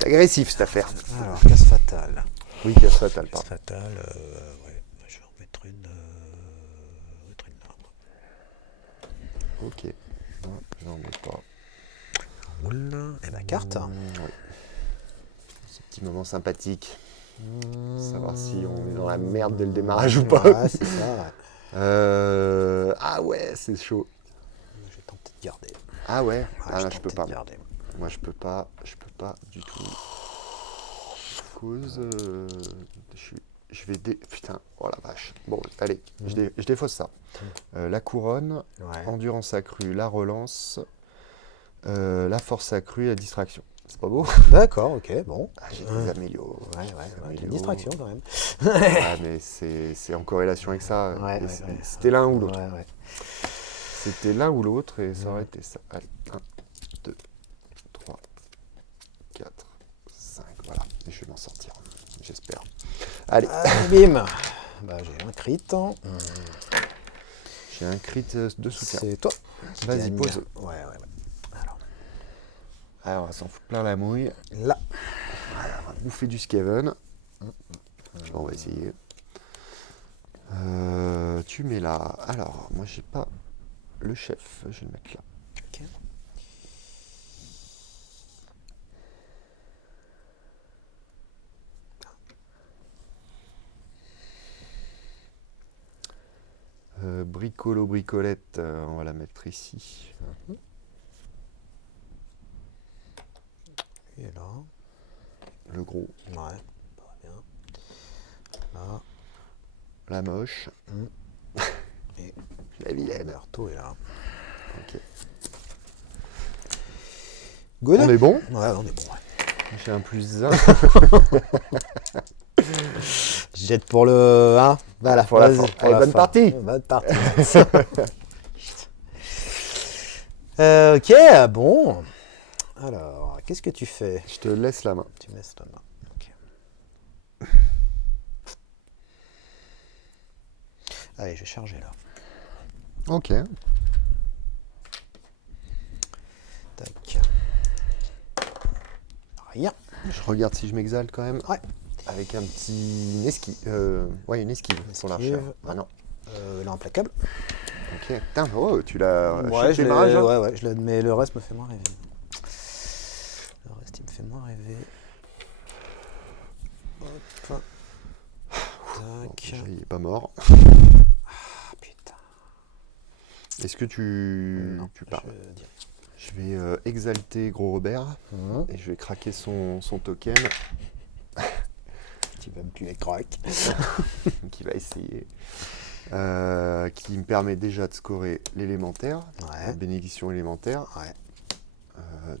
C'est agressif cette affaire. Alors, casse fatale. Oui, casse fatale, Casse pardon. fatale, ouais. Je vais en mettre une là. Ok. Non, j'en mets pas. Roule. Et ma carte. Oui. Ce petit moment sympathique. Savoir si on est dans la merde dès le démarrage ou pas. Ouais, c'est ça. Ouais. Ah ouais, c'est chaud. Je vais tenter de garder. Ah ouais. Ouais, Ah non, je tenter peux de pas. garder. Moi, je peux pas du tout. Cause, je vais putain, oh la vache. Bon, allez, je défausse ça. La couronne, Ouais. endurance accrue, la relance, la force accrue, la distraction. C'est pas beau? D'accord, ok, bon. Ah, j'ai des amélios. Ouais, une distraction quand même. Ouais, mais c'est en corrélation avec ça. Ouais, Et ouais. c'était l'un ou l'autre. Ouais. C'était l'un ou l'autre et ça aurait été ça. Allez, 1, 2, 3, 4, 5. Voilà, et je vais m'en sortir. J'espère. Allez. Bim. Bah, j'ai un crit. J'ai un crit de soutien. C'est toi. Vas-y, pose. Ouais. Alors, on va s'en foutre plein la mouille. Là. Voilà, on va bouffer du Skaven. On va essayer. Tu mets là. Alors, moi, j'ai pas le chef. Je vais le mettre là. Ok. Bricolette, on va la mettre ici. Et là. Le gros. Ouais. Pas bien. Là. La moche. Et La vilaine. le marteau est là. Ok. Good. On est bon? Ouais, on est bon. J'ai un +1. Jette pour le 1. Voilà, Pour la vas-y, fin. Allez, bonne partie. Bonne partie. Ok, bon. Alors, qu'est-ce que tu fais? Je te laisse la main. Tu me laisses ta main. Ok. Allez, je vais charger là. Ok. Tac. Rien. Je regarde si je m'exalte quand même. Ouais. Avec un petit... Une esquive. Ouais, une esquive pour l'archer. Esquive. Ah non. L'implacable. Ok. Putain, oh, tu l'as... Ouais, je démarrage, hein. ouais, je l'aide, mais le reste me fait moins rêver. Le reste, il me fait moins rêver. Hop. Bon, Tac. déjà, il est pas mort. Ah, putain. Est-ce que tu... Non, tu parles? je dirais. Je vais exalter Gros Robert. Et je vais craquer son token. Tu vas me tuer, crack. Qui va essayer. Qui me permet déjà de scorer l'élémentaire. Ouais. La bénédiction élémentaire. Ouais.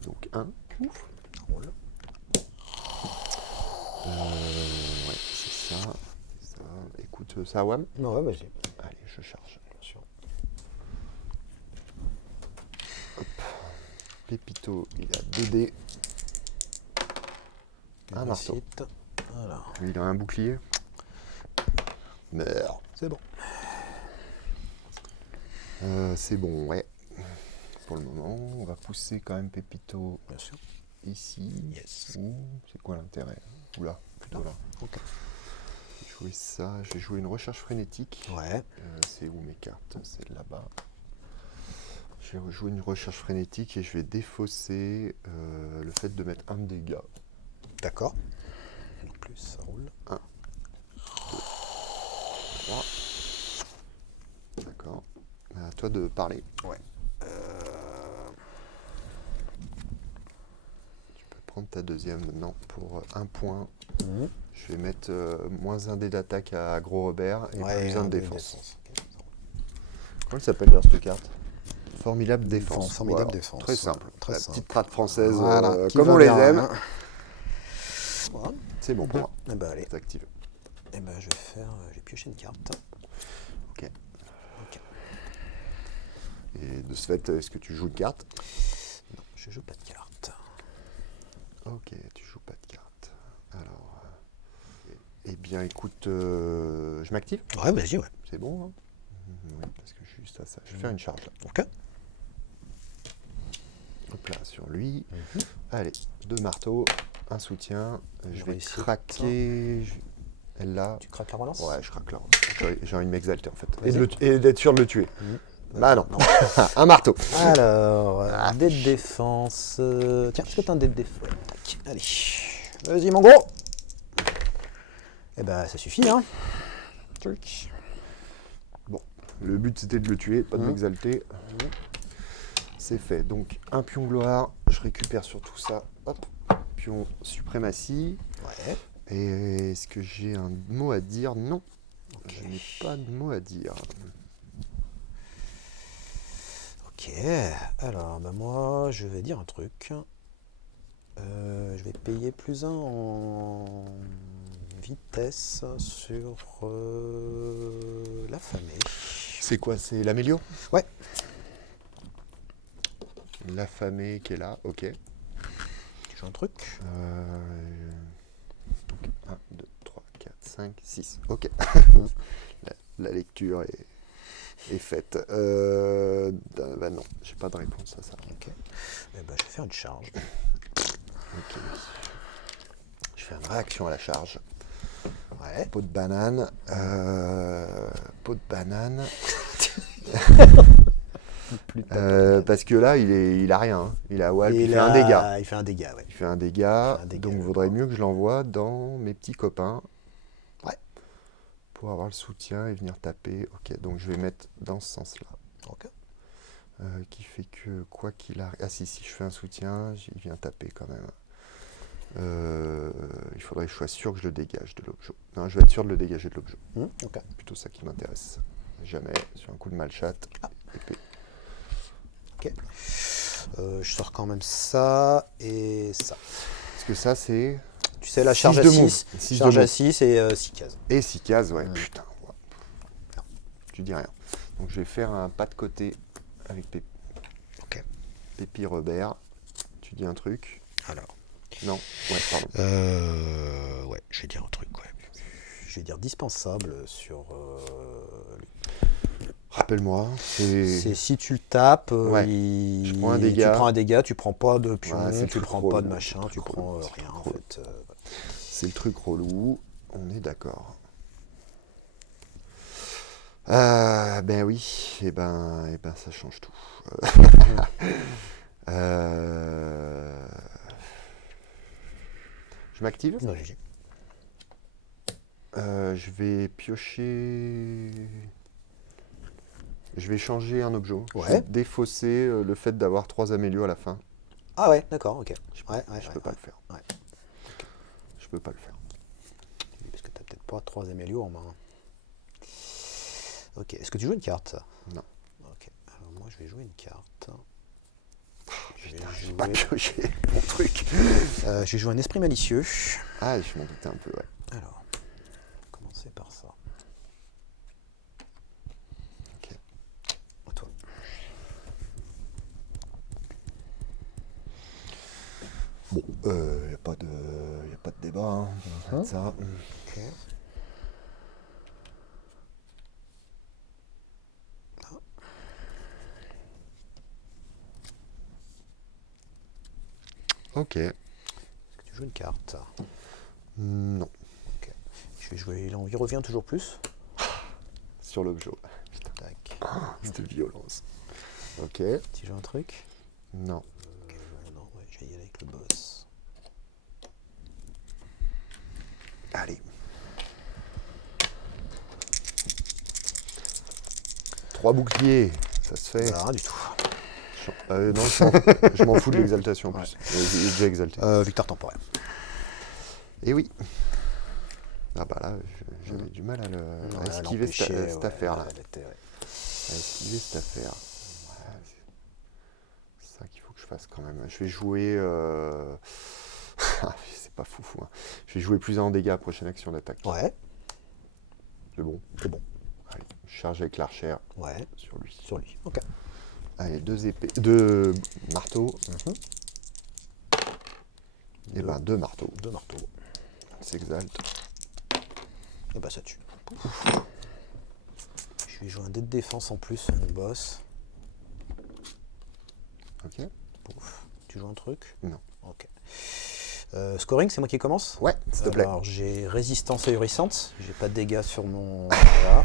Donc 1. Ouf. Roule. Ouais, c'est ça. Écoute, ça, Wam. Non, ouais, vas-y. Allez, je charge. Attention. Pépito, il a 2 dés. Un marteau. Réussite. Voilà. Lui, il a un bouclier. Meurs. C'est bon. C'est bon, ouais. Pour le moment, on va pousser quand même Pépito Bien sûr. ici. Yes. Ouh, c'est quoi l'intérêt? Oula, plutôt là. Ok. Je vais jouer ça. Je vais jouer une recherche frénétique. Ouais. C'est où mes cartes? C'est là-bas. Je vais jouer une recherche frénétique et je vais défausser le fait de mettre un de dégâts. D'accord. En plus, ça roule. 1, 2, 3. D'accord. À toi de parler. Ouais. Tu peux prendre ta deuxième maintenant pour 1 point. Mhm. Je vais mettre -1 dé d'attaque à Gros Robert et Ouais, +1 de dé défense. Ok, ça roule. Comment elle s'appelle d'ailleurs cette carte? Formidable défense. Formidable Voilà. défense. Très simple. Très La simple. petite trad française Voilà, qui comme va on les bien, aime. hein. Voilà. C'est bon pour moi. Eh ben allez. C'est activé. Eh ben je vais faire. J'ai pioché une carte. Ok. Ok. Et de ce fait, est-ce que tu joues une carte? Non, je joue pas de carte. Ok, tu joues pas de carte. Alors, eh bien, écoute, je m'active? Ouais, vas-y, ouais. C'est bon, hein? Oui, parce que je suis juste à ça. Je vais faire une charge là. Ok. Hop là, sur lui. Allez, 2 marteaux. un soutien. Je On vais va essayer craquer. Elle là. Tu craques la relance? Ouais, je craque là. J'ai envie de m'exalter en fait. Vas-y. Et d'être sûr de le tuer. Mhm. Bah non. Un marteau. Alors, dé de défense. Tiens, est-ce que t'as un dé de défense? Allez. Vas-y, mon gros. Eh ben, ça suffit, hein. Bon, le but c'était de le tuer, pas de Mhm. m'exalter. C'est fait. Donc, un pion gloire. Je récupère sur tout ça. Hop. Pion suprématie. Ouais. Et est-ce que j'ai un mot à dire? Non. Ok. Je n'ai pas de mot à dire. Ok. Alors, bah moi, je vais dire un truc. Je vais payer +1 en vitesse sur l'affamé. C'est quoi? C'est l'amélio? Ouais. L'affamé qui est là, ok. Tu joues un truc? 1, 2, 3, 4, 5, 6. Ok. la lecture est faite. Bah non, j'ai pas de réponse à ça. Ok. Eh ben, je vais faire une charge. Ok. Je fais une réaction à la charge. Ouais. Peau de banane. Peau de banane. Parce que là, il a rien. Hein. Il a Walp, il fait un dégât. Il fait un dégât, ouais. Il fait un dégât. dégât, Donc, il le vaudrait pauvre. mieux que je l'envoie dans mes petits copains. Ouais. Pour avoir le soutien et venir taper. Ok, donc je vais mettre dans ce sens-là. Ok. Qui fait que quoi qu'il arrive. Ah si, je fais un soutien, il vient taper quand même. Il faudrait que je sois sûr que je le dégage de l'objet. Non, je vais être sûr de le dégager de l'objet. Ok. C'est plutôt ça qui m'intéresse. Jamais, sur un coup de malchatte, épée. Ok. Je sors quand même ça et ça. Parce que ça, c'est. Tu sais, la charge Six à de 6. move. Six Charge de à move. 6 et 6 cases. Et 6 cases, ouais. Mm. Putain. Ouais. Tu dis rien. Donc je vais faire un pas de côté avec Ok. Pépi Robert. Tu dis un truc? Alors. Non. Ouais, pardon. Ouais, je vais dire un truc, ouais. Je vais dire dispensable sur. Rappelle-moi. C'est si tu le tapes, Ouais. Je prends un dégât. tu prends un dégât, tu prends pas de pion, Ouais, c'est le tu truc prends relou, pas de c'est le machin, truc tu prends relou, c'est le rien truc en relou. fait. C'est le truc relou. On est d'accord. Ben oui, et ben ça change tout. Je m'active. Non, GG. Je vais piocher. Je vais changer un objet. Je Ouais. vais défausser le fait d'avoir 3 amélios à la fin. Ah ouais, d'accord, ok. Ouais, Je peux pas le faire. Ouais. Je peux pas le faire. Oui, parce que t'as peut-être pas 3 amélios en main. Ok, est-ce que tu joues une carte? Non. Ok, alors moi je vais jouer une carte. Je vais Putain, j'ai jouer- pas pioché mon truc. je vais jouer un esprit malicieux. Ah, je m'en doutais un peu, ouais. Alors, on va commencer par ça. Ok. À toi. Bon, y a pas de débat. Hein. On va mettre ça. Ok. Ok. Est-ce que tu joues une carte? Non. Je vais jouer. Il revient toujours plus. Sur l'objet. Putain, Tac. cette violence. Ok. Tu joues un truc? Non. Ok, non, ouais, je vais y aller avec le boss. Allez. 3 boucliers. Ça se fait. Rien du tout. Non, je m'en fous de l'exaltation en plus. Il est déjà exalté. Victoire temporaire. Et oui. Ah bah là, j'avais du mal à esquiver cette affaire-là. À esquiver cette affaire. Ouais, c'est ça qu'il faut que je fasse quand même. Je vais jouer... c'est pas foufou. Hein. Je vais jouer +1 en dégâts à prochaine action d'attaque. Ouais, C'est bon. c'est bon. Allez, je charge avec l'archer Ouais, sur lui. sur lui. Ok. Allez, 2 épées, 2 marteaux. Et ben 2 marteaux. 2 marteaux. Il s'exalte. Et bah ça tue. Pouf. Je vais jouer un dé de défense en plus sur mon boss. Ok. Pouf. Tu joues un truc? Non. Ok. Scoring, c'est moi qui commence? Ouais, s'il te plaît. Alors, j'ai résistance ahurissante, j'ai pas de dégâts sur mon... Voilà.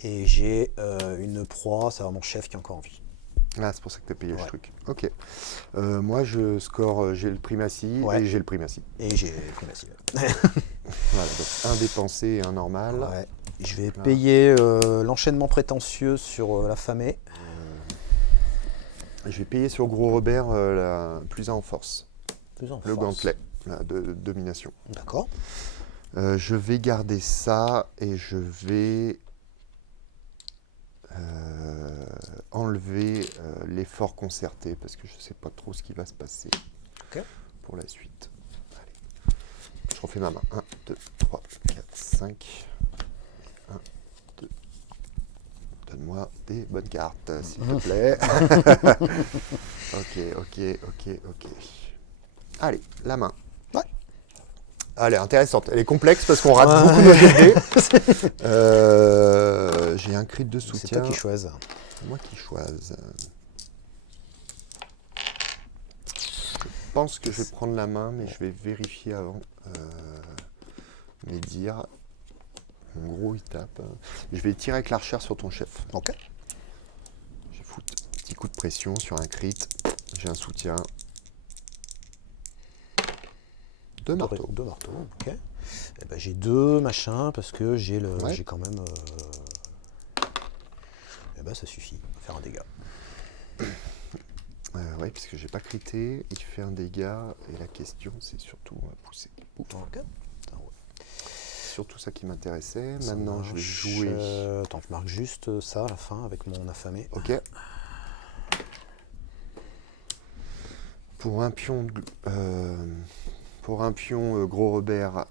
Et j'ai une proie, c'est mon chef qui est encore en vie. Ah, c'est pour ça que tu as payé le truc. Ok. Moi, je score, j'ai le primatie et j'ai le primatie. Et j'ai le primatie. Voilà, donc un dépensé et un normal. Ouais. Je vais payer l'enchaînement prétentieux sur l'affamé. Je vais payer sur Gros Robert plus 1 en force. Le gantelet de domination. D'accord. Je vais garder ça et je vais enlever l'effort concerté parce que je ne sais pas trop ce qui va se passer pour la suite. Allez. Je refais ma main. 1, 2, 3, 4, 5. 1, 2. Donne-moi des bonnes cartes, s'il te plaît. Ok. Allez, la main. Ouais. Elle est intéressante. Elle est complexe parce qu'on rate beaucoup de GD. J'ai un crit de soutien. C'est toi qui choisis. C'est moi qui choisis. Je pense que je vais prendre la main, mais je vais vérifier avant mes dires. En gros, il tape. Je vais tirer avec l'archère sur ton chef. Ok. Je vais foutre un petit coup de pression sur un crit. J'ai un soutien. 2 marteaux. 2 marteaux, ok. Et ben, j'ai 2 machins parce que j'ai quand même... Et ben, ça suffit, faire un dégât. Ouais, puisque j'ai pas crité, il fait un dégât, et la question c'est surtout pousser. Ok. Surtout ça qui m'intéressait. Maintenant je vais jouer. Attends, je marque juste ça à la fin avec mon affamé. Ok. Pour un pion, Gros Robert.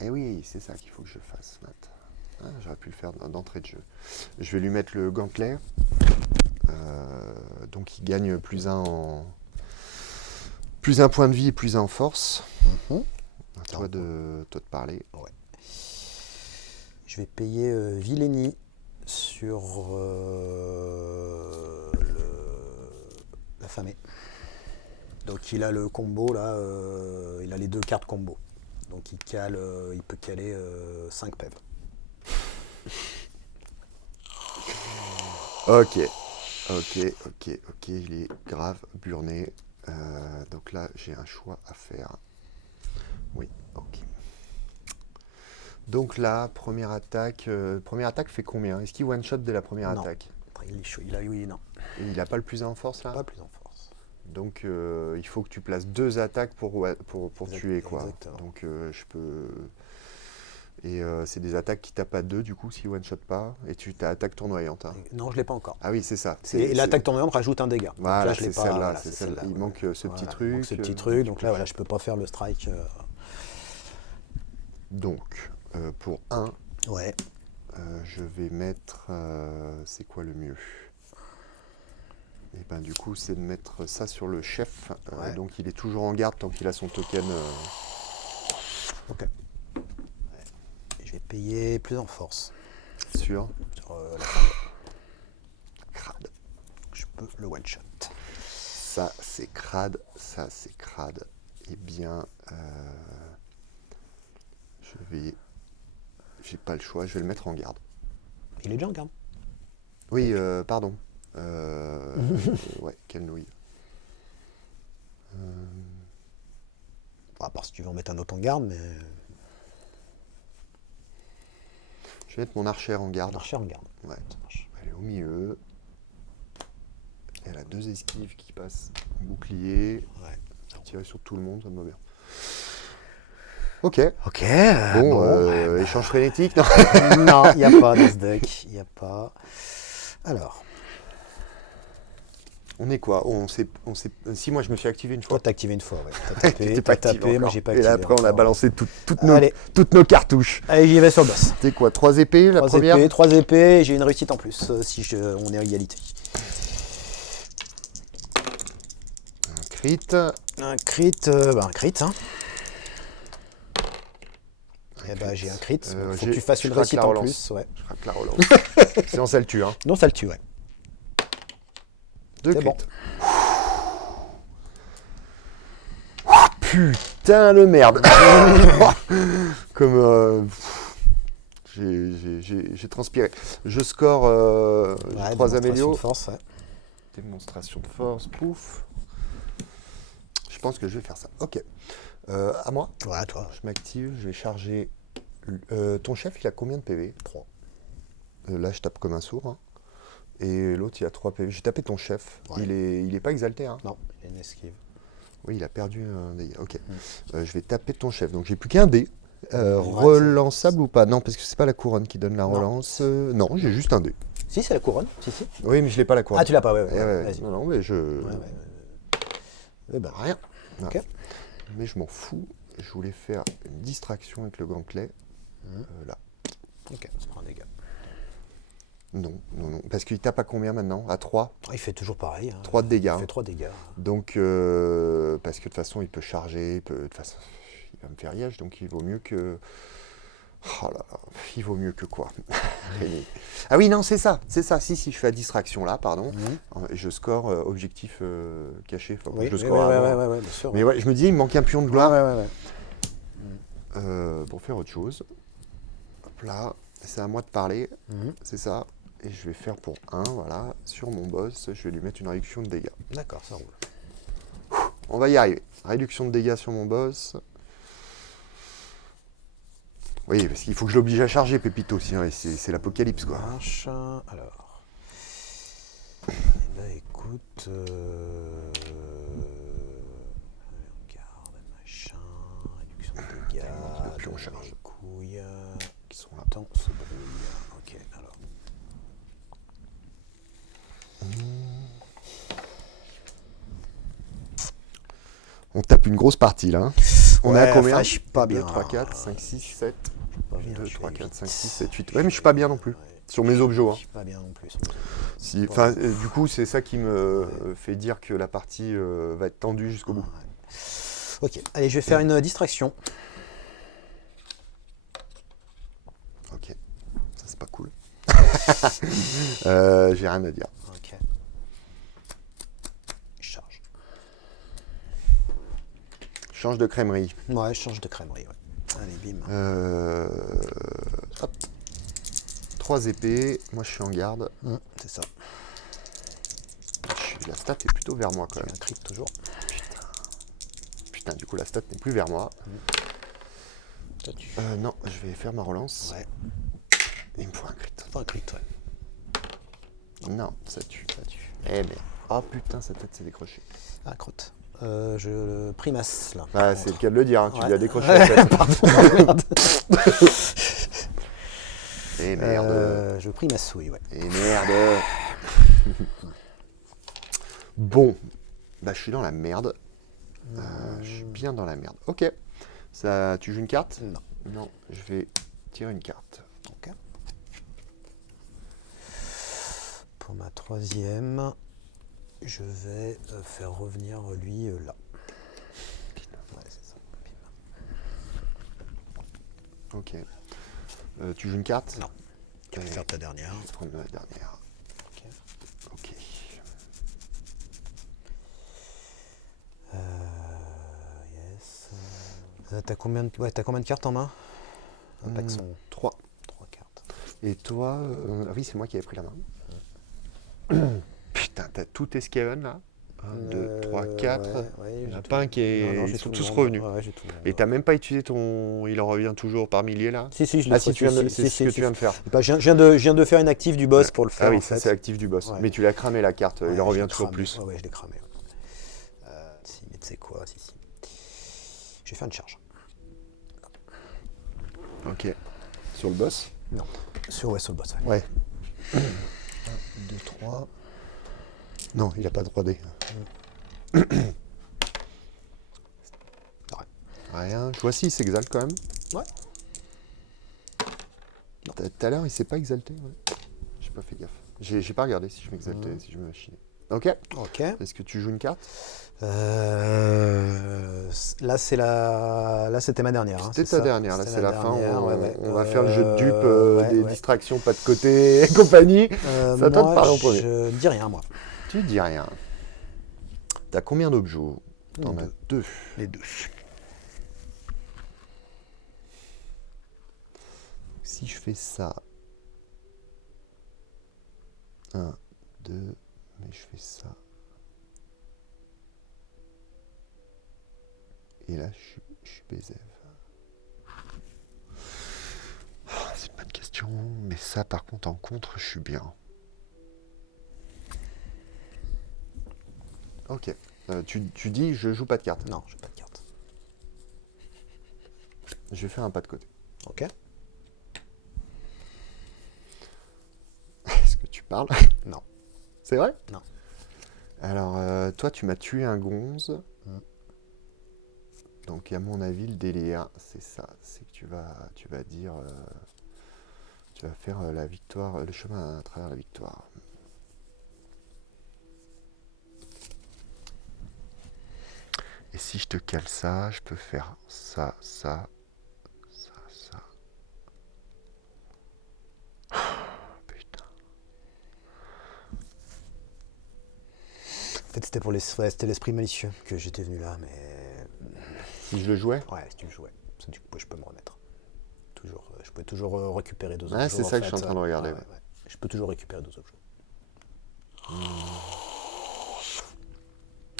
Eh oui, c'est ça qu'il faut que je fasse, Matt. Ah, j'aurais pu le faire d'entrée de jeu. Je vais lui mettre le gantelet. Donc il gagne plus 1 point de vie et plus 1 en force. À toi de parler. Ouais. Je vais payer Villénie sur l'affamé. Donc il a le combo là, il a les 2 cartes combo. Donc il peut caler 5 pèves. Ok, il est grave burné. Donc là, j'ai un choix à faire. Oui, ok. Donc là, première attaque fait combien? Est-ce qu'il one-shot dès la première attaque? Il est chaud, il a oui, non. Et il n'a pas le plus 1 en force là? Pas plus en force. Donc il faut que tu places 2 attaques pour tuer quoi. Exactement. Donc je peux... Et c'est des attaques qui tapent à 2 du coup s'il one-shot pas. Et tu as attaque tournoyante. Hein. Non, je l'ai pas encore. Ah oui, c'est ça. Et l'attaque tournoyante rajoute un dégât. Voilà, c'est celle-là. Il manque ce petit truc. Il manque ce petit truc. Donc là, voilà, je peux pas faire le strike. Donc, pour 1, ouais. je vais mettre... c'est quoi le mieux? Et ben du coup, c'est de mettre ça sur le chef. Donc il est toujours en garde tant qu'il a son token. Ok. Je vais payer plus en force. Sur la fin. Crade. Je peux le one shot. Ça c'est crade. Eh bien, j'ai pas le choix. Je vais le mettre en garde. Il est déjà en garde. Oui, pardon. Ouais, quelle nouille. À part si tu veux en mettre un autre en garde, mais... Je vais mettre mon archère en garde. Archère en garde. Ouais, ça marche. Elle est au milieu. Elle a 2 esquives qui passent en bouclier. Ouais. Tirer sur tout le monde, ça me va bien. Ok. Ok. Bon, échange frénétique, non? Non, il n'y a pas dans ce deck. Il n'y a pas. Alors. On est quoi? Si moi je me suis activé une fois. Toi t'as activé une fois, ouais. T'as tapé, moi j'ai pas activé. Et là, après on a balancé toutes nos cartouches. Allez, j'y vais sur le boss. C'était quoi? 3 épées la première? 3 épées, et j'ai une réussite en plus, on est à égalité. Un crit. Un crit, hein. Et bah j'ai un crit, faut que tu fasses une réussite en plus. Ouais. Je rate la relance. Sinon ça le tue, hein. Non, ça le tue, ouais. 2 crits. Bon. Putain de merde. Comme j'ai transpiré. Je score 3 amélios. De force, ouais. Démonstration de force, pouf. Je pense que je vais faire ça. Ok. À moi. Ouais, à toi. Je m'active, je vais charger. Ton chef, il a combien de PV? 3. Là, je tape comme un sourd. Hein. Et l'autre, il a 3 PV. J'ai tapé ton chef. Ouais. Il est pas exalté. Hein. Non, il a une esquive. Oui, il a perdu un dé. Ok. Je vais taper ton chef. Donc, j'ai plus qu'un dé. Relançable ou pas? Non, parce que c'est pas la couronne qui donne la relance. Non, j'ai juste un dé. Si, c'est la couronne. Si. Oui, mais je l'ai pas la couronne. Ah, tu l'as pas, ouais. Vas-y. Non, mais je. Eh ben, rien. Ok. Mais je m'en fous. Je voulais faire une distraction avec le gantelet. Là. Ok, ça prend un dégât. Non. Parce qu'il tape à combien maintenant? À 3? Il fait toujours pareil. Hein. 3 de dégâts. Il fait 3 dégâts. Donc, parce que de toute façon, il peut charger. De toute façon, il va me faire riage. Donc, il vaut mieux que. Oh là là, il vaut mieux que quoi? Ah oui, non, c'est ça. Si, je fais la distraction là, pardon. Je score objectif caché. Enfin, oui, je score ouais, bien sûr. Mais ouais, je me dis, il me manque un pion de gloire. Ouais. Pour faire autre chose. Hop là, c'est à moi de parler. C'est ça. Et je vais faire pour 1, voilà. Sur mon boss, je vais lui mettre une réduction de dégâts. D'accord, ça roule. On va y arriver. Réduction de dégâts sur mon boss. Oui, parce qu'il faut que je l'oblige à charger, Pépito, sinon c'est l'apocalypse, quoi. Alors. Eh ben, écoute. Garde, machin. Réduction de dégâts. Depuis on charge. Les couilles. Qui sont là. Temps se brouille. Ok, alors. On tape une grosse partie, là. On est à combien? Je suis pas bien. 2, 3, 4, 5, 6, 7. 2, 3, 4, 5, 6, 7, 8. Ouais, mais je suis pas bien non plus. Sur mes objets. Je suis pas bien non plus. Si, du coup, c'est ça qui me fait dire que la partie va être tendue jusqu'au bout. Ok, allez, je vais faire une distraction. Ok, ça c'est pas cool. J'ai rien à dire. Ok. Charge. Change de crèmerie. Ouais, je change de crèmerie, ouais. Allez, bim. Hop. 3 épées, moi je suis en garde. C'est ça. La stat est plutôt vers moi quand même. Un crit toujours. Putain, du coup la stat n'est plus vers moi. Toi, non, je vais faire ma relance. Ouais. Il me faut un crit. Faut un crit, ouais. Non, ça tue. Eh merde. Oh putain, sa tête s'est décrochée. Ah, crotte. Je primace là. Ah, c'est le cas de le dire, hein. Tu lui as décroché la tête. Pardon, merde. Et merde. Je primace, oui, ouais. Et merde. Bon, bah je suis dans la merde. Je suis bien dans la merde. Ok. Ça, tu joues une carte? Non. Non, je vais tirer une carte. Ok. Pour ma 3e, je vais faire revenir lui là. Ouais, c'est ça. Ok. Tu joues une carte? Non. Tu vas faire ta dernière. Je vais prendre la dernière. Ok. Yes. T'as combien de cartes en main? Un pack son 3. 3 cartes. Et toi, ah oui, c'est moi qui avais pris la main. Putain, t'as tous tes Skaven là? 1, 2, 3, 4. Il n'y en a pas un qui est. Non, ils sont tous revenus. Ouais, j'ai tout. Et t'as même pas utilisé ton. Il en revient toujours par milliers là? Si, je l'ai fait. C'est ce que tu viens de faire. Bah, je viens de faire une active du boss pour le faire. Ah oui, en ça fait. c'est l'actif du boss. Ouais. Mais tu l'as cramé la carte, il en revient toujours cramé. plus. Ouais, je l'ai cramé. Si, mais tu sais quoi? Si. Je vais faire une charge. Ok. Sur le boss? Non. Sur le boss. Ouais. 1, 2, 3. Non, il a pas de 3D. Rien. Je vois s'il s'exalte quand même. Ouais. Tout à l'heure, il s'est pas exalté. Ouais. J'ai pas fait gaffe. J'ai pas regardé si je m'exaltais, si je me machinais. Ok. Est-ce que tu joues une carte? Là, c'était ma dernière. C'était ta dernière. Là, c'est la fin. On va faire le jeu de dupe, des distractions, pas de côté et compagnie. Ça toi de parler en premier. Je dis rien, moi. Tu dis rien. T'as combien d'objets? T'en as 2. Les 2. Si je fais ça, 1, 2, mais je fais ça. Et là, je suis baiser. C'est une bonne question, mais ça, par contre, en contre, je suis bien. Ok. Tu dis, je joue pas de carte. Non, je joue pas de carte. Je vais faire un pas de côté. Ok. Est-ce que tu parles? Non. C'est vrai? Non. Alors, toi, tu m'as tué un gonze. Donc, à mon avis, le délire, c'est ça. C'est que tu vas dire... tu vas faire la victoire, le chemin à travers la victoire. Et si je te cale ça, je peux faire ça, ça, ça, ça. Putain. En fait, c'était l'esprit malicieux que j'étais venu là, mais... Si je le jouais? Ouais, si tu le jouais. Parce que du coup, je peux me remettre. Toujours, je peux toujours récupérer 2 objets. Ah, c'est ça que je suis en train de regarder. Ouais. Je peux toujours récupérer 2 objets.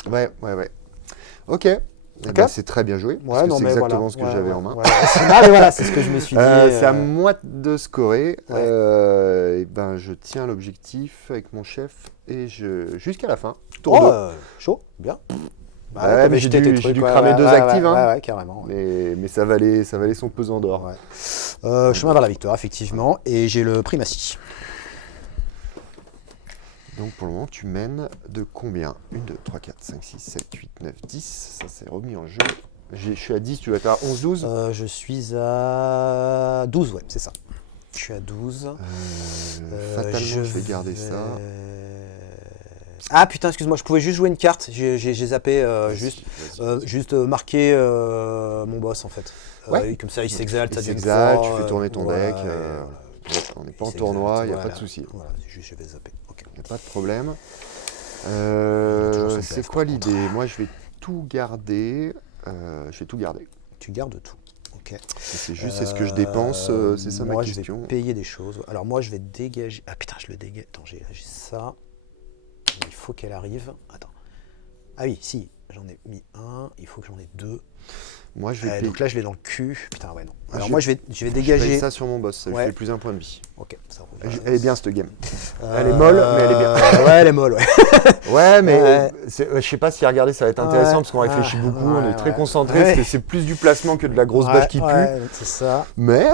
Ouais. Ok. Ben, c'est très bien joué. Parce que c'est exactement ce que j'avais en main. Mais voilà, c'est ce que je me suis dit. C'est à moi de scorer. Ouais. Et ben, je tiens l'objectif avec mon chef et jusqu'à la fin. Tour 2. Chaud, bien. Ouais, mais j'ai dû cramer 2 actives. Ouais, carrément. Mais ça valait son pesant d'or. Ouais. Chemin vers la victoire, effectivement. Et j'ai le primatie. Donc pour le moment, tu mènes de combien? 1, 2, 3, 4, 5, 6, 7, 8, 9, 10. Ça s'est remis en jeu. Je suis à 10, tu vas être à 11, 12 Je suis à 12, ouais, c'est ça. Je suis à 12. Fatalement, je vais garder ça. Ah putain, excuse-moi, je pouvais juste jouer une carte. J'ai zappé, juste marquer mon boss en fait. Ouais. Comme ça, il s'exalte, ça devient s'exalte, fort, tu fais tourner ton deck. On n'est pas en tournoi, il n'y a pas de souci. Voilà, je vais zapper. Okay. Il n'y a pas de problème. C'est quoi l'idée? Moi, je vais tout garder. Tu gardes tout. Ok. C'est juste, est-ce que je dépense? C'est ça ma question. Moi, je vais payer des choses. Alors moi, je vais dégager... Ah putain, je le dégage. Attends, j'ai ça. Il faut qu'elle arrive. Attends. Ah oui, si. J'en ai mis un. Il faut que j'en ai 2. Moi, je vais payer. Donc là, je l'ai dans le cul. Putain, ouais, non. Alors moi, je vais dégager... Je paye ça sur mon boss. Ça lui fait plus 1 point de vie. Ok, ça roule. Elle est bien, cette game. Elle est molle, mais elle est bien. Ouais, elle est molle, ouais. Ouais, mais je sais pas si à regarder, ça va être intéressant parce qu'on réfléchit beaucoup, on est très concentré. C'est plus du placement que de la grosse bâche qui pue. C'est ça. Mais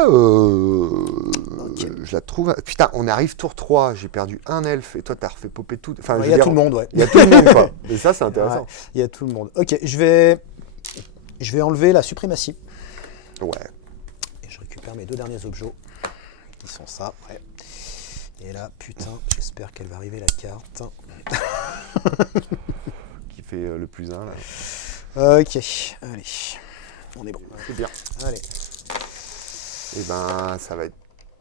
je la trouve... Putain, on arrive tour 3, j'ai perdu un elfe et toi, t'as refait popper tout. Enfin, il y a tout le monde, ouais. Il y a tout le monde, quoi. Et ça, c'est intéressant. Il y a tout le monde. Ok, je vais enlever la suprématie. Ouais. Et je récupère mes 2 derniers objets, qui sont ça, ouais. Et là, putain, j'espère qu'elle va arriver la carte. Qui fait le plus 1, là. Ok, allez. On est bon. C'est bien. Allez. Et ben, ça va être...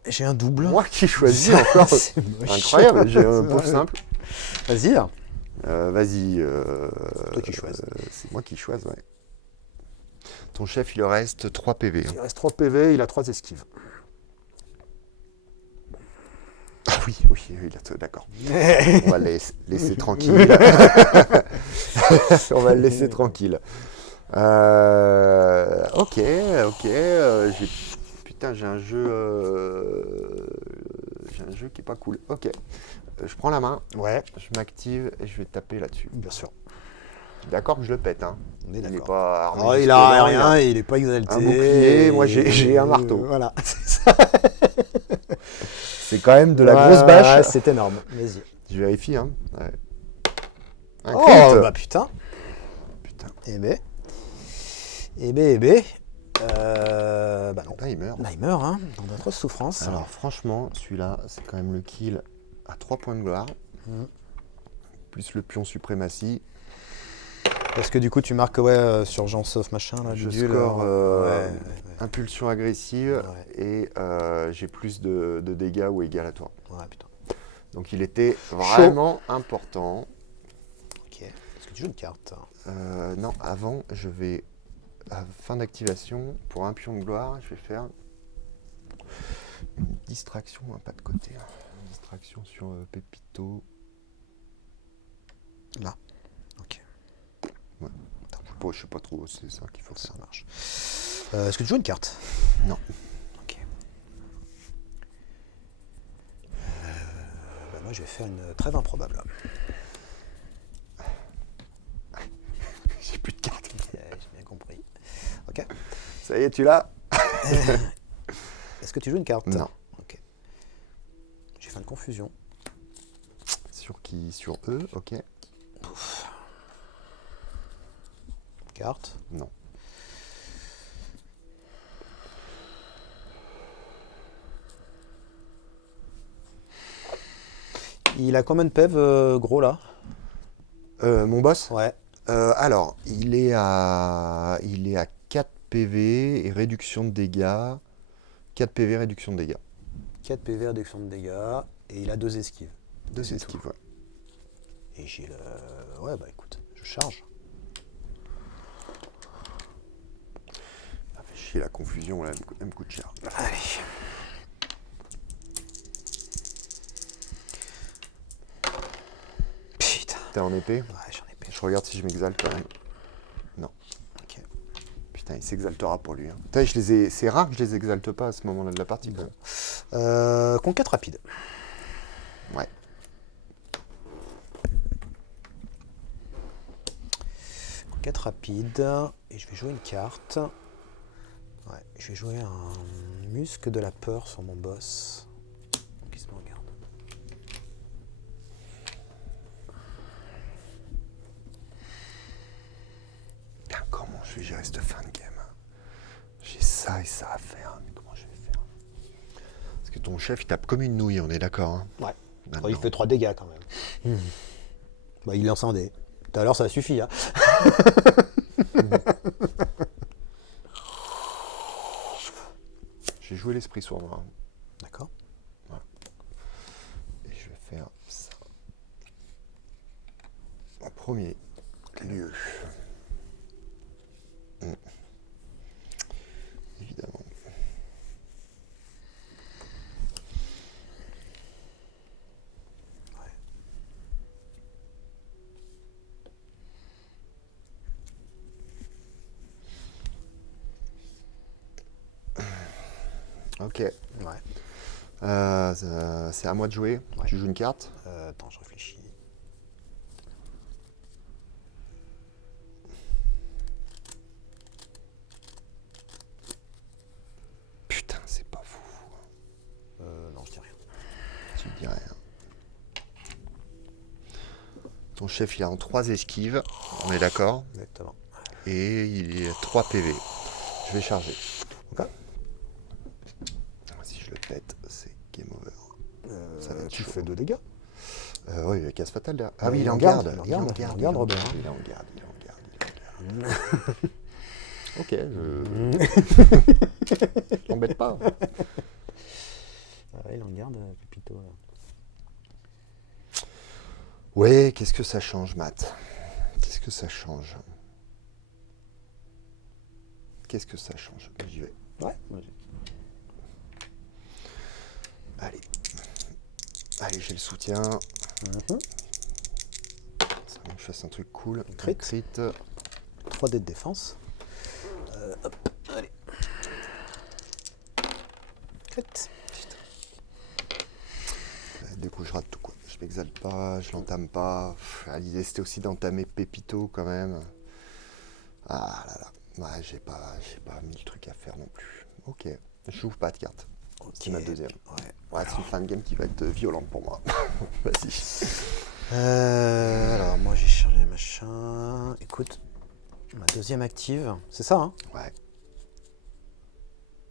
J'ai un double. Moi qui choisis encore. Incroyable, j'ai un pauvre simple. Vas-y. Vas-y. Toi qui choisis. C'est moi qui choisis, ouais. Ton chef, il reste 3 PV. Il reste 3 PV, il a 3 esquives. Ah oui, d'accord. On va le laisser tranquille. On va le laisser tranquille. Ok. Putain, j'ai un jeu qui est pas cool. Ok. Je prends la main. Ouais. Je m'active et je vais taper là-dessus. Bien sûr. D'accord que je le pète. Hein. On est d'accord. Il n'est pas armé. Oh, il a rien, il n'est pas exalté. Un bouclier, moi j'ai un marteau. Voilà, c'est ça. C'est quand même de la grosse bâche. Ouais, c'est énorme. Vas-y. Je vérifie. Hein. Ouais. Un oh, crit. bah putain. Eh ben. Bah non. Il meurt. Bah, il meurt, hein, dans d'atroces souffrances. Alors franchement, celui-là, c'est quand même le kill à 3 points de gloire. Plus le pion suprématie. Parce que du coup, tu marques surgence of machin. Là, je score impulsion agressive et j'ai plus de dégâts ou égal à toi. Ouais, putain. Donc il était vraiment important. Ok. Est-ce que tu joues une carte? Non, avant, je vais, à fin d'activation, pour un pion de gloire, je vais faire Une distraction, hein, pas de côté. Hein. Une distraction sur Pépito. Là. Ok. Ouais. Bon, je sais pas trop, c'est ça qu'il faut faire. Ça marche. Est-ce que tu joues une carte? Non. Ok. Moi, je vais faire une trêve improbable. J'ai plus de cartes. J'ai bien compris. Ok. Ça y est, tu l'as? Est-ce que tu joues une carte? Non. Ok. J'ai fait une confusion. Sur qui? Sur eux, ok. Pouf. Carte? Non. Il a combien de PEV, gros, là? Mon boss? Ouais. Alors, il est à 4 PV et réduction de dégâts. 4 PV, réduction de dégâts. 4 PV, réduction de dégâts. Et il a 2 esquives. 2 esquives, ouais. Et j'ai le... Ouais, bah écoute, je charge. Ah, fait chier, la confusion, là, elle me coûte cher. Allez. Putain. T'es en épée? Ouais, j'en ai épée. Je regarde si je m'exalte quand même. Non. Ok. Putain, il s'exaltera pour lui. Hein. Putain, c'est rare que je les exalte pas à ce moment-là de la partie. Bon. Quoi. Conquête rapide. Ouais. Conquête rapide. Et je vais jouer une carte. Ouais, je vais jouer un muscle de la peur sur mon boss. Qui se me regarde. Putain, comment je vais gérer cette fin de game? J'ai ça et ça à faire, mais comment je vais faire? Parce que ton chef, il tape comme une nouille, on est d'accord, hein? Ouais. Maintenant. Oh, il fait 3 dégâts quand même. Bah, il lance un dé. Tout à l'heure, ça a suffi. Hein. J'ai joué l'esprit sournois. D'accord. Voilà. Et je vais faire ça. En premier lieu. Évidemment. Ok. Ouais. C'est à moi de jouer. Ouais. Tu joues une carte. Attends, je réfléchis. Putain, c'est pas fou. Non, je dis rien. Tu dis rien. Ton chef, il est en 3 esquives. On est d'accord. Exactement. Et il est à 3 PV. Je vais charger. Ok. Si je le pète, c'est game over. Ça va être Tu chaud. fais 2 dégâts. Oui, il a casse fatale derrière. Ah Ouais, oui, il il est en en garde. garde, Il est en il est garde. en garde, Robert, hein. Il est en garde. Il est en garde. Il est en garde. Ok, je t'embête pas. Ouais, il en garde, Pépito. Là. Ouais, qu'est-ce que ça change, Matt? Qu'est-ce que ça change? Qu'est-ce que ça change? J'y vais. Ouais. Allez. Allez, j'ai le soutien. Ça va que je fasse un truc cool. Crit. Un crit. 3 dés de défense. Hop, allez. Crit. Du coup, je rate tout, quoi. Je m'exalte pas, je l'entame pas. L'idée, c'était aussi d'entamer Pépito, quand même. Ah là là. Ouais, j'ai pas 1000 trucs à faire non plus. Ok. Je joue pas de carte. Okay. C'est ma deuxième. Ouais. C'est une fin de game qui va être violente pour moi. Vas-y. Alors, moi, j'ai chargé machin. Écoute, ma deuxième active. C'est ça, hein? Ouais.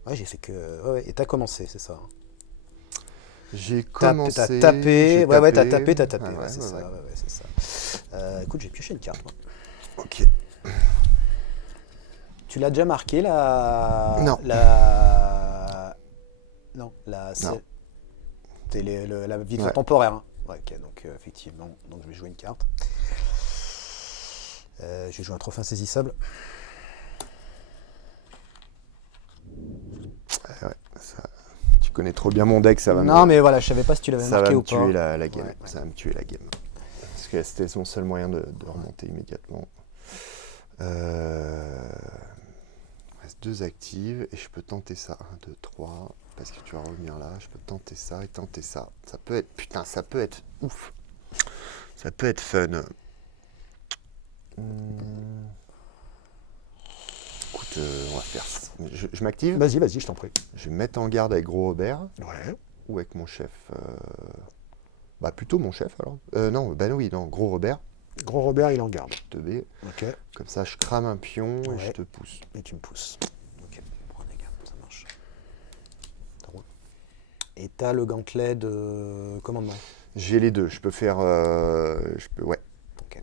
Ouais, j'ai fait que... Ouais, et t'as commencé, c'est ça. Hein. J'ai commencé. T'as tapé. Ouais, t'as tapé. Ah, ouais, c'est ça. Ouais, c'est ça. Écoute, j'ai pioché une carte, moi. Ok. Tu l'as déjà marqué, la... Non. Non, Non. C'est la vitre Ouais. temporaire. Hein. Ouais, ok, donc effectivement, donc je vais jouer une carte. Je vais jouer un trophée insaisissable. Ouais, ça... connais trop bien mon deck, ça va Non, mais voilà, je savais pas si tu l'avais marqué ou pas. Ça va me tuer la game. Ouais. Ça va me tuer la game. Parce que c'était mon seul moyen de remonter immédiatement. Il reste 2 actives et je peux tenter ça. 1, 2, 3. Parce que tu vas revenir là. Je peux tenter ça et tenter ça. Ça peut être... Putain, ça peut être ouf. Ça peut être fun. Écoute, on va faire ça. Je m'active. Vas-y, je t'en prie. Je vais me mettre en garde avec Gros Robert. Ouais. Ou avec mon chef. Bah plutôt mon chef alors. Non, Gros Robert. Gros Robert, il en garde. 2B. Ok. Comme ça, je crame un pion et Ouais. je te pousse. Et tu me pousses. Ok, prends les gars, ça marche. Ça roule. Et t'as le gantelet de commandement. J'ai les deux. Je peux faire. Ouais. Ok.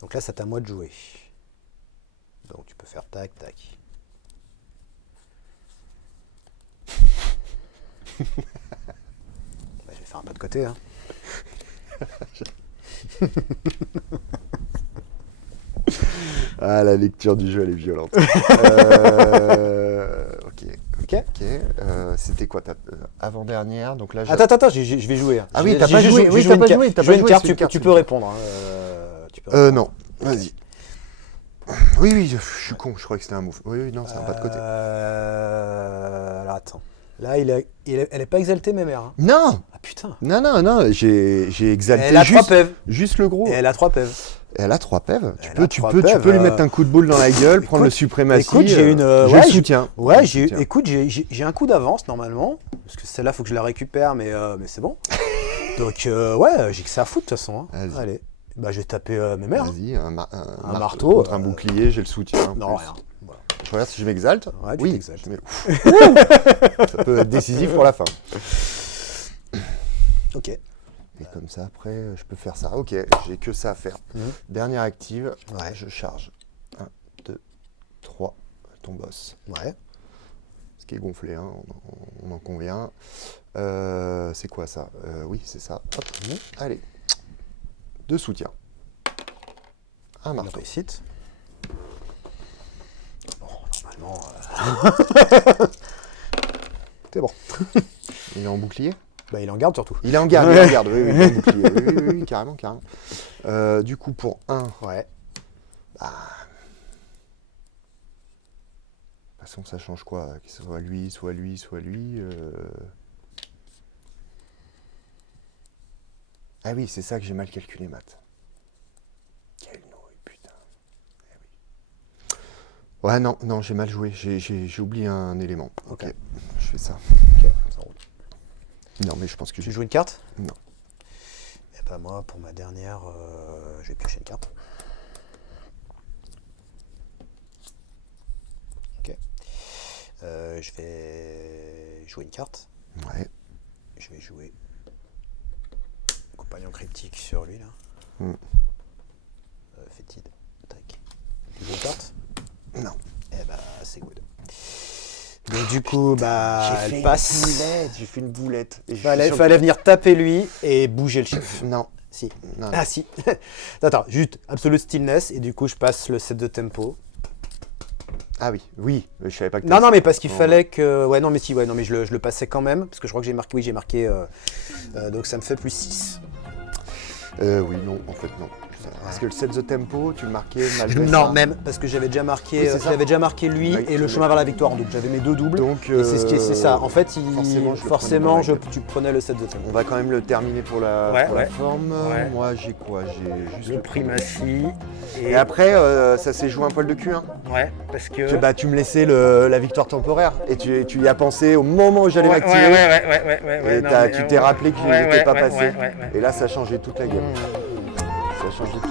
Donc là, c'est à moi de jouer. Donc tu peux faire tac, tac. Bah, je vais faire un pas de côté. Hein. Ah, la lecture du jeu, elle est violente. Ok. C'était quoi ta avant-dernière? Donc là, Attends, je vais jouer. Ah oui, t'as pas joué. Oui, t'as pas joué. T'as joué une carte, tu peux répondre. Hein. Non, vas-y. Oui, je suis con, je croyais que c'était un move. Oui, non, c'est un pas de côté. Alors attends. Là, elle est pas exaltée, mes mères. Hein. Non. Ah putain. Non, j'ai exalté Elle a 3 pèves. Juste le gros. Et elle a 3 pèves. Elle a 3 pèves. Tu trois peux pèves, lui mettre un coup de boule dans la gueule, prendre le suprématie. Écoute, j'ai une. Je le soutiens. Ouais, j'ai un coup d'avance normalement. Parce que celle-là, faut que je la récupère, mais c'est bon. Donc, ouais, j'ai que ça à foutre de toute façon. Hein. Allez. Bah, je vais taper mes mères. Vas-y, un marteau. Contre un bouclier, j'ai le soutien. Non, rien. Voilà. Je regarde si je m'exalte. Ouais, tu oui, t'exaltes. Ça peut être décisif pour la fin. Ok. Et comme ça, après, je peux faire ça. Ok, j'ai que ça à faire. Dernière active, Ouais. je charge. 1, 2, 3, ton boss. Ouais. Ce qui est gonflé, hein, on en convient. C'est quoi ça? Oui, c'est ça. Hop. Allez. 2 soutiens. Un marteau. Réussite. Bon, normalement. C'est bon. Il est en bouclier? Bah, il en garde surtout. Il est en garde, il est en garde. Oui, il est en bouclier. Oui, carrément. Du coup, pour 1. Ouais. Bah. De toute façon, ça change quoi? Que ce soit lui, soit lui, soit lui. Ah oui, c'est ça que j'ai mal calculé, Matt. Quelle nouille, putain. Eh oui. Ouais, non, j'ai mal joué. J'ai oublié un élément. Ok, je fais ça. Ok, ça roule. Non, mais je pense que Tu joues une carte? Non. Et bah, moi, pour ma dernière, je vais piocher une carte. Ok. Je vais jouer une carte. Ouais. Je vais jouer compagnon cryptique sur lui là. Fétide. Tac. Tu joues une carte? Non. Eh bah c'est good. Donc du coup, bah elle passe. J'ai fait une boulette. Fallait venir taper lui et bouger le chef. Non. Si. Non. Ah si. Attends, juste absolute stillness et du coup je passe le set de tempo. Ah oui, je savais pas que Non, mais parce qu'il fallait que... Ouais, non, mais si, mais je le passais quand même, parce que je crois que j'ai marqué, donc ça me fait plus 6. Oui, non, en fait, non. Parce que le set the tempo, tu le marquais malgré ça. Non, même, parce que j'avais déjà marqué, lui et le chemin vers la victoire en double. J'avais mes 2 doubles, donc, et c'est ça. En fait, tu prenais le set the tempo. On va quand même le terminer pour la forme. Ouais. Moi, j'ai quoi? J'ai juste Le primatie. Et après, ça s'est joué un poil de cul. Hein. Ouais, parce que... Bah, tu me laissais la victoire temporaire. Et tu y as pensé au moment où j'allais m'activer. Ouais. Et tu t'es rappelé que je n'étais pas passé. Et là, ça a changé toute la game. Ça a changé tout.